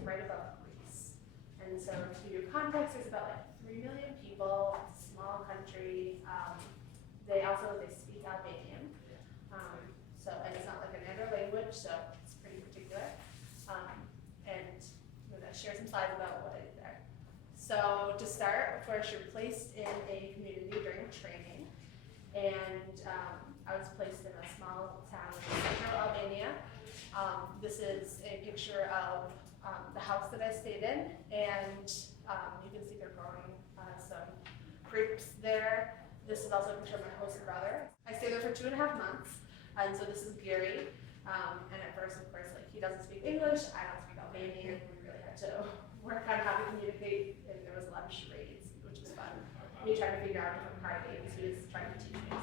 is right above Greece. And so to give you context, there's about like 3 million people, it's a small country. They speak Albanian. And it's not like another language, so it's pretty particular. And I'm gonna share some slides about what I did there. So to start, of course, you're placed in a community during training. And I was placed in a small town in central Albania. This is a picture of the house that I stayed in, and you can see they're growing some grapes there. This is also a picture of my host brother. I stayed there for 2.5 months, and so this is Gary. And at first, of course, like he doesn't speak English, I don't speak Albanian. We really had to work on how to communicate, and there was a lot of charades, which was fun. Me trying to figure out different card games he was trying to teach me.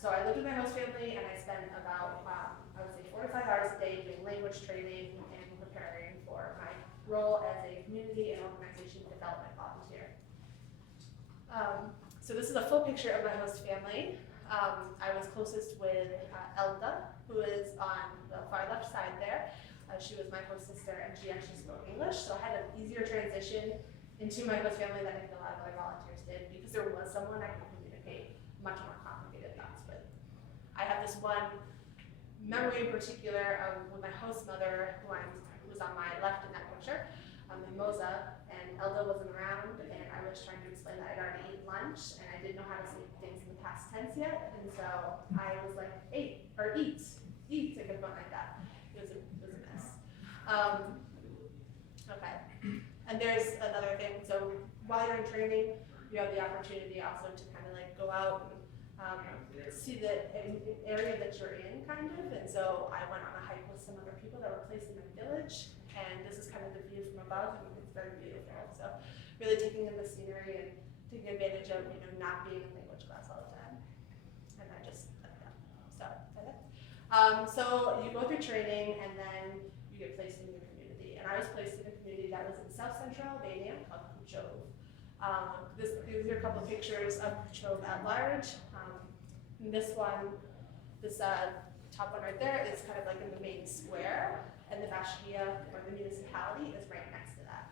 So I lived with my host family, and I spent about I would say 4 to 5 hours a day doing language training and preparing for my role as a community and organization development volunteer. So this is a full picture of my host family. I was closest with Elda, who is on the far left side there. She was my host sister, and she actually spoke English, so I had an easier transition into my host family than I think a lot of other volunteers did, because there was someone I could communicate much more complicated thoughts with. I have this one memory in particular with my host mother, who was on my left in that picture, Mimosa, and Elda wasn't around, and I was trying to explain that I'd already eaten lunch, and I didn't know how to say things in the past tense yet, and so I was like, eat, I could put like that. It was a mess. Okay, and there's another thing, so while you're in training, you have the opportunity also to kind of like go out and see the area that you're in, kind of, and so I went on a hike with some other people that were placed in my village, and this is kind of the view from above, and it's very beautiful, so really taking in the scenery and taking advantage of, not being in language class all the time, and I just, so you go through training, and then you get placed in your community, and I was placed in a community that was in south-central Albania called Kuchov. These are a couple of pictures of Kuchov at large. This top one right there is kind of like in the main square, and the Bashkia, or the municipality, is right next to that.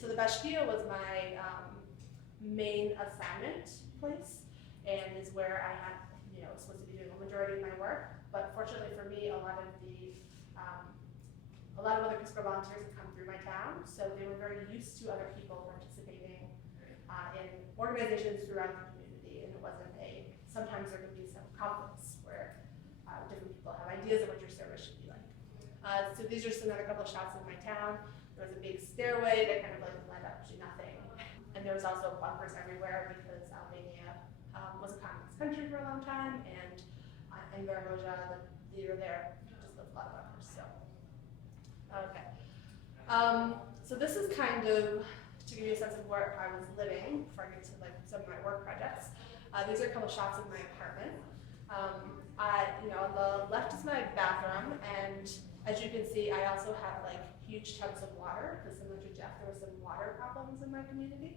So the Bashkia was my main assignment place, and is where I had, was supposed to be doing the majority of my work. But fortunately for me, a lot of other Peace Corps volunteers had come through my town, so they were very used to other people participating in organizations throughout the community, and it wasn't sometimes there could be some conflicts where different people have ideas of what your service should be like. So these are just another couple of shots of my town. There was a big stairway that kind of like led up to nothing. And there was also bunkers everywhere because Albania was a communist country for a long time, and Enver Hoxha, the leader there, just lived a lot of bunkers. So, okay. So this is kind of to give you a sense of where I was living before I get to like some of my work projects. These are a couple shots of my apartment. On the left is my bathroom, and as you can see, I also have like huge tubs of water, because similar to Jeff, there were some water problems in my community.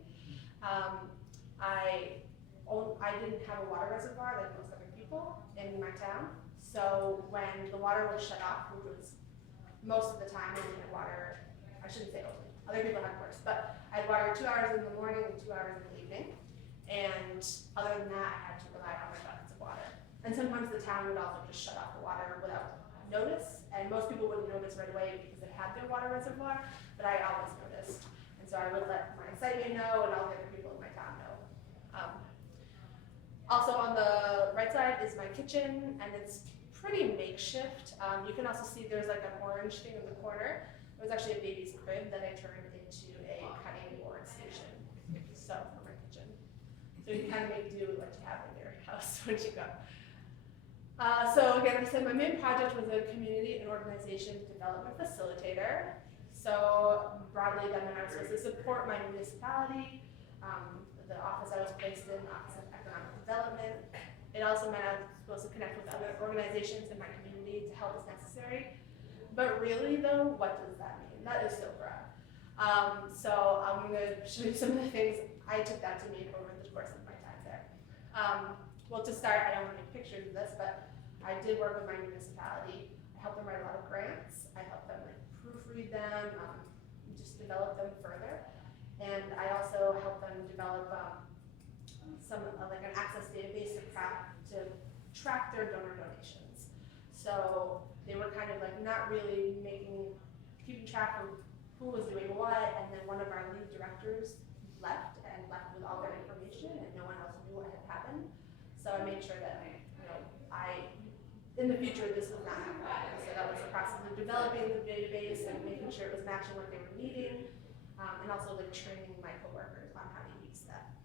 I didn't have a water reservoir like most other people in my town, so when the water was shut off, which was most of the time, I had water, I shouldn't say only, other people had worse, but I had water 2 hours in the morning and 2 hours in the evening, and other than that, I had to rely on my buckets of water. And sometimes the town would also just shut off the water without notice, and most people wouldn't notice right away because they had their water reservoir, but I always noticed. And so I would let my site mate know and all the other people in my town know. Also on the right side is my kitchen, and it's pretty makeshift. You can also see there's like an orange thing in the corner. It was actually a baby's crib that I turned into a cutting board station, so for my kitchen. So you kind of make do with what you have in your house when you go. So again, I said my main project was a community and organization development facilitator. So broadly, that meant I was supposed to support my municipality, the office I was placed in, the Office of Economic Development. It also meant I was supposed to connect with other organizations in my community to help as necessary. But really though, what does that mean? That is so broad. So I'm going to show you some of the things I took that to mean over the course of my time there. Well, to start, I don't want to make pictures of this, but I did work with my municipality. I helped them write a lot of grants. I helped them like proofread proofread them, just develop them further. And I also help them develop some like an access database to track their donor donations. So they were kind of like not really keeping track of who was doing what, and then one of our lead directors left with all their information, and no one else knew what had happened. So I made sure that in the future this would not happen. So that was the process of developing the database and making sure it was matching what they were needing, and also like training my coworkers on how to use that.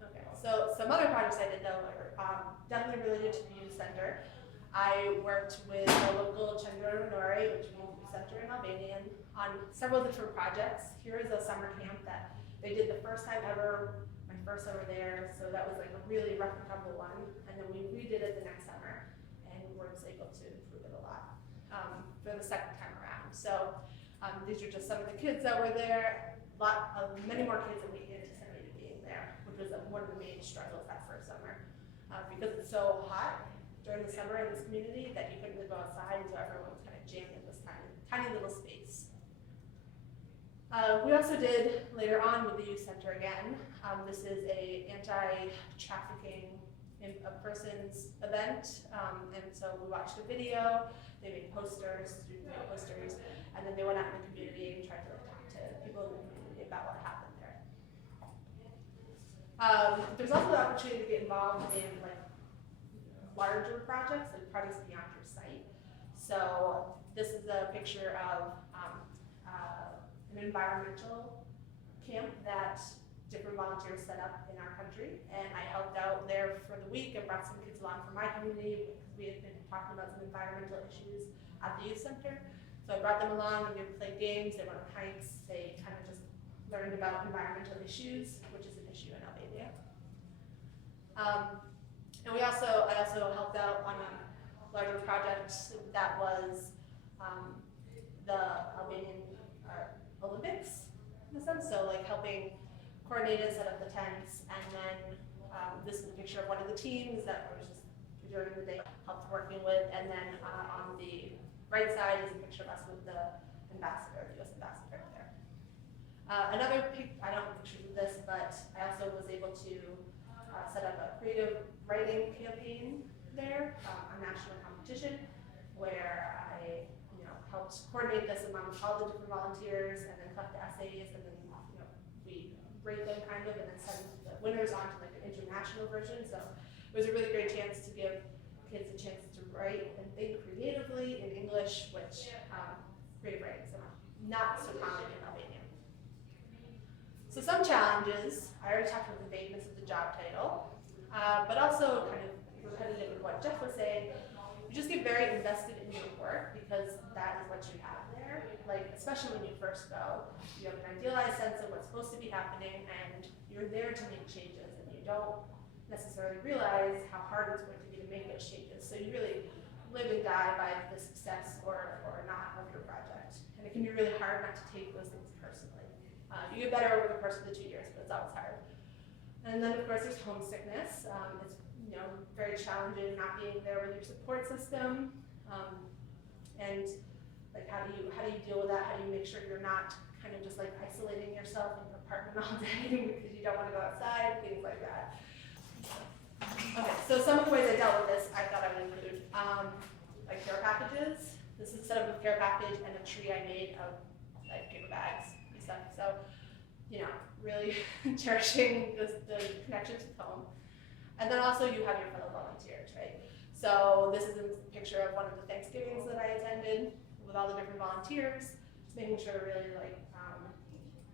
Okay, so some other projects I did though are definitely related to the youth center. I worked with a local Coverdell, which means youth center in Albania, on several different projects. Here is a summer camp that they did the first time ever, my first summer there, so that was like a really rough and tumble one. And then we redid it the next summer, and we were able to improve it a lot for the second time around. So these are just some of the kids that were there. Many more kids than we anticipated being there, which was one of the main struggles that first summer. Because it's so hot during the summer in this community that you couldn't go outside, so everyone was kind of jammed in this tiny little space. We also did later on with the youth center again. This is a anti-trafficking of persons event, and so we watched a video. They made posters, students made posters, and then they went out in the community and tried to talk to people in the community about what happened there. There's also the opportunity to get involved in like larger projects, like projects beyond your site. So this is a picture of an environmental camp that different volunteers set up in our country, and I helped out there for the week and brought some kids along from my community because we had been talking about some environmental issues at the youth center. So I brought them along, and they played games, they went on hikes, they kind of just learned about environmental issues, which is an issue in Albania. And I also helped out on a larger project that was the Albanian Olympics, in a sense. So like helping coordinate and set up the tents, and then this is a picture of one of the teams that was just during the day helped working with, and then on the right side is a picture of us with the ambassador, the US ambassador there. I don't have pictures of this, but I also was able to set up a creative writing campaign there, a national competition, where I helped coordinate this among all the different volunteers, and then collect the essays, and then we rate them kind of, and then send the winners on to like an international version. So it was a really great chance to give kids a chance to write and think creatively in English, which creative writing is not so common in Albania. So some challenges, I already talked about the vagueness of the job title, but also kind of repetitive of what Jeff was saying. You just get very invested in your work because that is what you have there. Like, especially when you first go, you have an idealized sense of what's supposed to be happening, and you're there to make changes, and you don't necessarily realize how hard it's going to be to make those changes. So you really live and die by the success or not of your project. And it can be really hard not to take those things personally. You get better over the course of the 2 years, but it's always hard. And then of course there's homesickness. It's very challenging not being there with your support system, and like how do you deal with that? How do you make sure you're not kind of just like isolating yourself in your apartment all day because you don't want to go outside, things like that. Okay, so some of the ways I dealt with this, I thought I would include like care packages. This is set up with care package and a tree I made of like paper bags and stuff. So really cherishing the connections with home. And then also you have your fellow volunteers, right? So this is a picture of one of the Thanksgivings that I attended with all the different volunteers, just making sure to really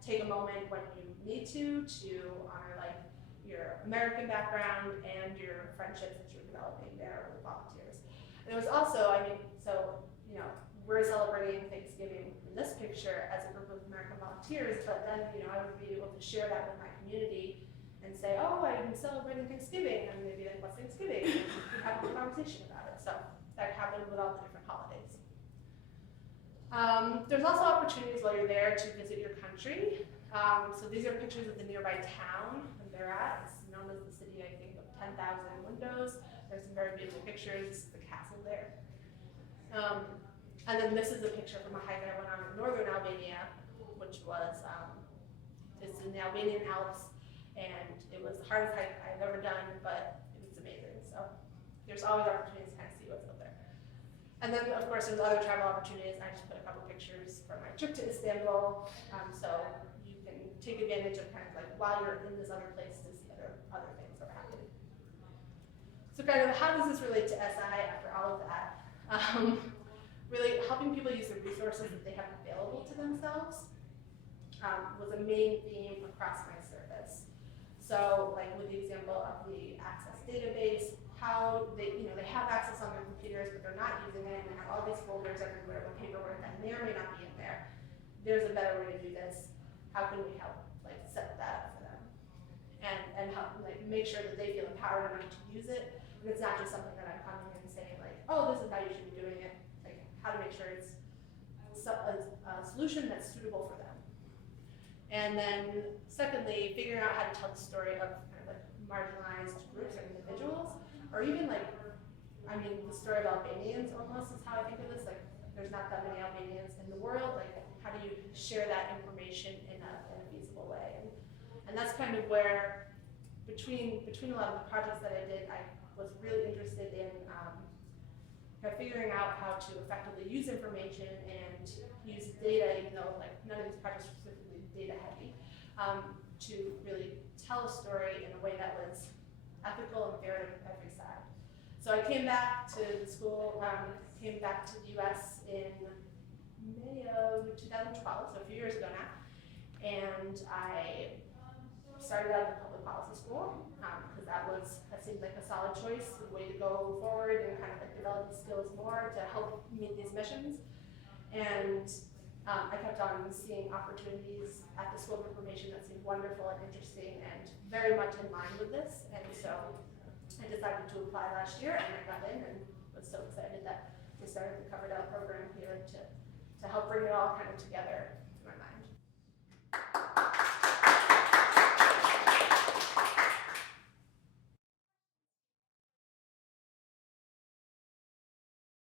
take a moment when you need to honor like your American background and your friendships that you're developing there with volunteers. And it was also, we're celebrating Thanksgiving in this picture as a group of American volunteers, but then I would be able to share that with my community and say, oh, I'm celebrating Thanksgiving, and they'd be like, what's Thanksgiving? And we'd have a conversation about it. So that happened with all the different holidays. There's also opportunities while you're there to visit your country. So these are pictures of the nearby town that they're at. It's known as the city, I think, of 10,000 windows. There's some very beautiful pictures. This is the castle there. And then this is a picture from a hike I went on in northern Albania, which was, it's in the Albanian Alps, and it was the hardest hike I've ever done, but it was amazing. So there's always opportunities to kind of see what's up there. And then, of course, there's other travel opportunities. I just put a couple pictures from my trip to Istanbul, so you can take advantage of kind of like while you're in this other place to see other things that are happening. So kind of how does this relate to SI after all of that? Really helping people use the resources that they have available to themselves was a main theme across my service. So like with the example of the Access database, how they have access on their computers, but they're not using it, and they have all these folders everywhere with paperwork that may or may not be in there. There's a better way to do this. How can we help like set that up for them? And help like make sure that they feel empowered enough to use it. And it's not just something that I'm coming in and saying like, oh, this is how you should be doing it. Like how to make sure it's a solution that's suitable for them. And then secondly, figuring out how to tell the story of kind of like marginalized groups or individuals, or even like, I mean, the story of Albanians almost is how I think of this. Like there's not that many Albanians in the world. Like how do you share that information in a feasible way? And that's kind of where between a lot of the projects that I did, I was really interested in figuring out how to effectively use information and use data, even though like none of these projects were specifically data heavy, to really tell a story in a way that was ethical and fair to every side. So I came back to the school, came back to the US in May of 2012, so a few years ago now, and I started out at the public policy school because that seemed like a solid choice, a way to go forward and kind of like develop these skills more to help meet these missions. And I kept on seeing opportunities at the School of Information that seemed wonderful and interesting and very much in line with this. And so I decided to apply last year, and I got in and was so excited that we started the Coverdell program here to help bring it all kind of together